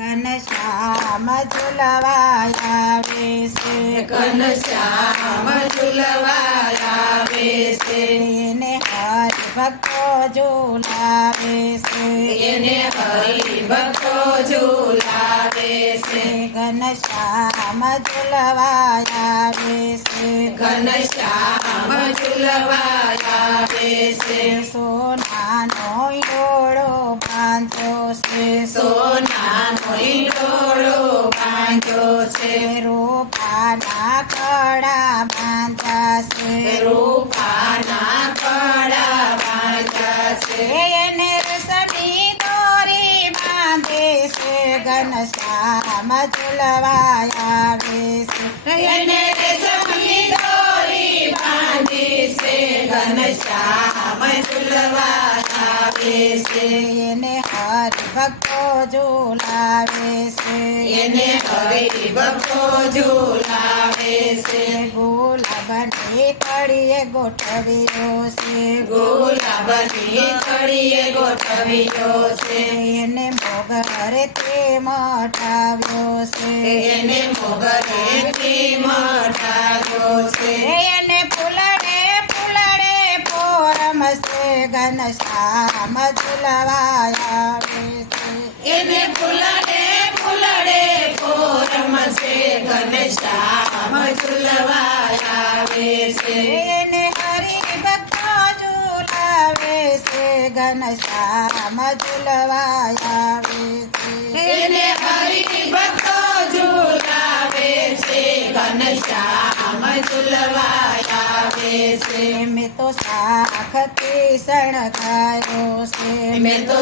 ઘનશ્યામ ઝુલવાયા વેશે ઘનશ્યામ ઝુલવાયા વેશે એને હરિ ભક્તો ઝુલાવે છે. એને હરિ ભક્તો ઝુલાવે છે. ઘનશ્યામ ઝુલવાયા વેશે ઘનશ્યામ ઝુલવાયા વેશે સોનાનો ઈડોળો બાંધો છે. સોનાનો કડા બાંધ્યા છે રૂપાના કડા બાંધ્યા છે એને રસની દોરી બાંધે છે ઘનશ્યામ ઝુલવાયા છે એને રેશમની દોરી બાંધે છે ઘનશ્યામ ઝુલવાયા છે એને હરિ ભક્તો ઝુલાવે છે. એને હરિ ભક્તો ઝુલાવે છે. ગુલાબની કડીએ ગોઠવ્યો છે. ગુલાબની કડીએ ગોઠવ્યો છે. એને મોગરે તે મટાવ્યો છે. એને મોગરેથી મટાવ્યો છે. એને ફૂલડે ફૂલડે પોરમ છે. ઘનશ્યામ ઝુલવાયા એને ફૂલડે ફૂલડે પોરમ છે ઘનશ્યામ. ઝુલવાયા છે. એને હરિ ભક્તો ઝુલાવે છે ઘનશ્યામ. ઝુલવાયા છે. એને હરિ ભક્તો ઝુલાવે છે ઘનશ્યામ. ઝુલવાયા છે. મેં તો સાખથી શણગાયો છે. મેં તો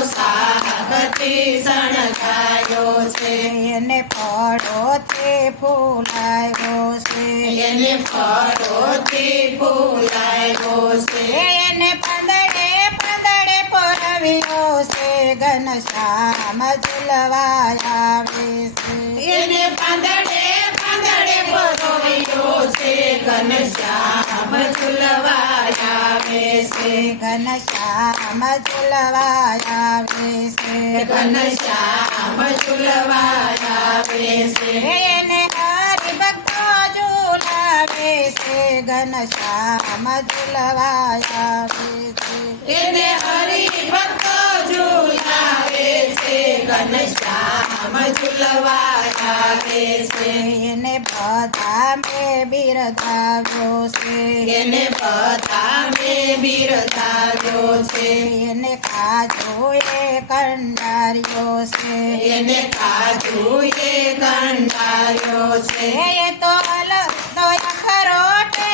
સાગતી શણગાયો છે. એને ફળોથી ફૂલાયો છે. એને ફળોથી ફૂલાયો છે. એને પંદડે પંદડે પરવ્યો છે. ઘનશ્યામ ઝુલવાયા છે. એને પાંદડે પાંદડે પરવ્યો છે. ઘનશ્યામ ઝુલવાયા છે. ઘનશ્યામ ઝુલવાયા છે ઘનશ્યામ ઝુલવાયા છે એને હરિ ભક્તો ઝુલાવે છે. ઘનશ્યામ ઝુલવાયા છે એને હરિ ભક્તો ઝુલાવે છે ઘનશ્યામ ઝુલવાયા છે એને બધા મેં બિરદાવ્યો છે. એને બધા મેં બિરદાવ્યો છે. એને કાજો એ કંડાર્યો છે. એને કાજો એ કંડાર્યો છે. એ તો અલ તો અખરોટે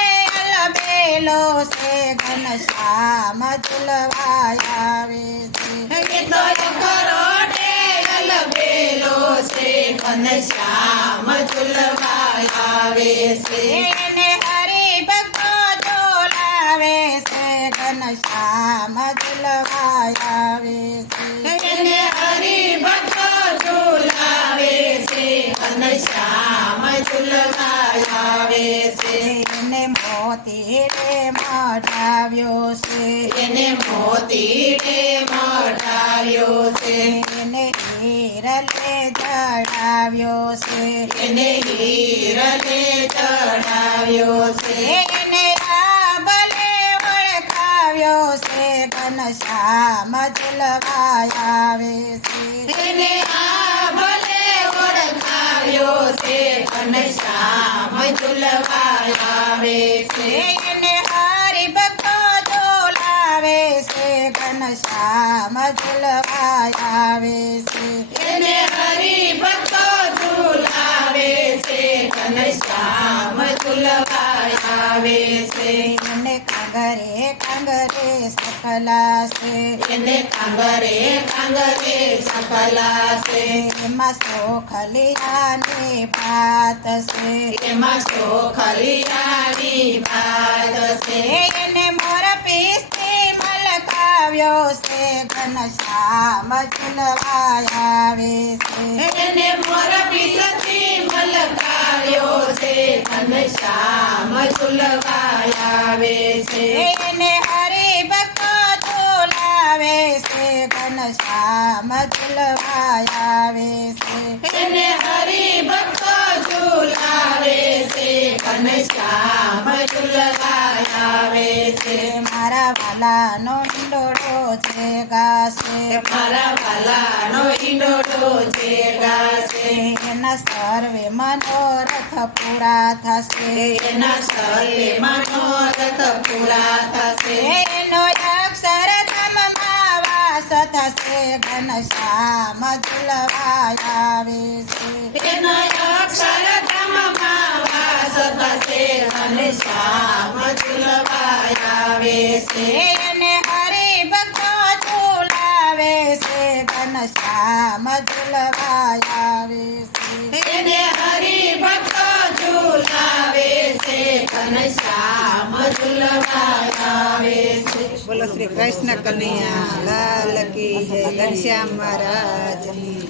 અલબેલો છે. ઘનશ્યામ ઝુલવાયા છે. એ તો અલબેલો છે ઘનશ્યામ આવે છે એને હરી ભક્તો ચોલાવે છે. ઘનશ્યામ આવે છે એને હરિ ભક્તો ઝુલાવે છે. ઘનશ્યામ ઝુલવાયા છે એને મોતી રે મઢાવ્યો છે. એને મોતી રે મઢાવ્યો છે. એને હીરલે જડાવ્યો છે એને હીરને ચડાવ્યો છે એને રાબલે વળખાવ્યો છે ઘનશ્યામ ઝુલવાયા છે એને આ વળખાવ્યો છે ઘનશ્યામ ઝુલવાયા છે એને હરિ ઘનશ્યામ ઝુલવાયા છે. એને હરિ ભક્તો ઝુલાવે છે ઘનશ્યામ ઝુલવાયા છે. એને કાંગરે કાંગરે સકલા છે. એને કાંગરે કાંગરે સકલા છે. એમાં સોખલિયાની ભાત છે. એમાં સોખલિયાની ભાત છે. મલકાવ્યો છે ઘનશ્યામ આવે છે એને મોર મલકાયો છે ઘનશ્યામ છે. એને હરિ ભક્તો ઝુલાવે છે ઘનશ્યામ ઝુલવાયા છે. વાલાનો હિંડોળો છે ગાશે. મારા વાલાનો ઈંડોળો છે ગાશે. એના સર્વે મનોરથ પૂરા થશે. એના સર્વે મનોરથ પૂરા થશે. એનો અક્ષરધામમાં વાસ થશે. ઘનશ્યામ ઝુલવાય આવે છે એના વાસ થશે. અને ઝુલવાય આવે છે ઘનશ્યામ ઝુલવાયા છે એને હરિભક્તો ઝુલાવે છે ઘનશ્યામ ઝુલવાય આવે છે બોલો શ્રી કૃષ્ણ કનૈયા લાલ કી જય ઘનશ્યામ મહારાજ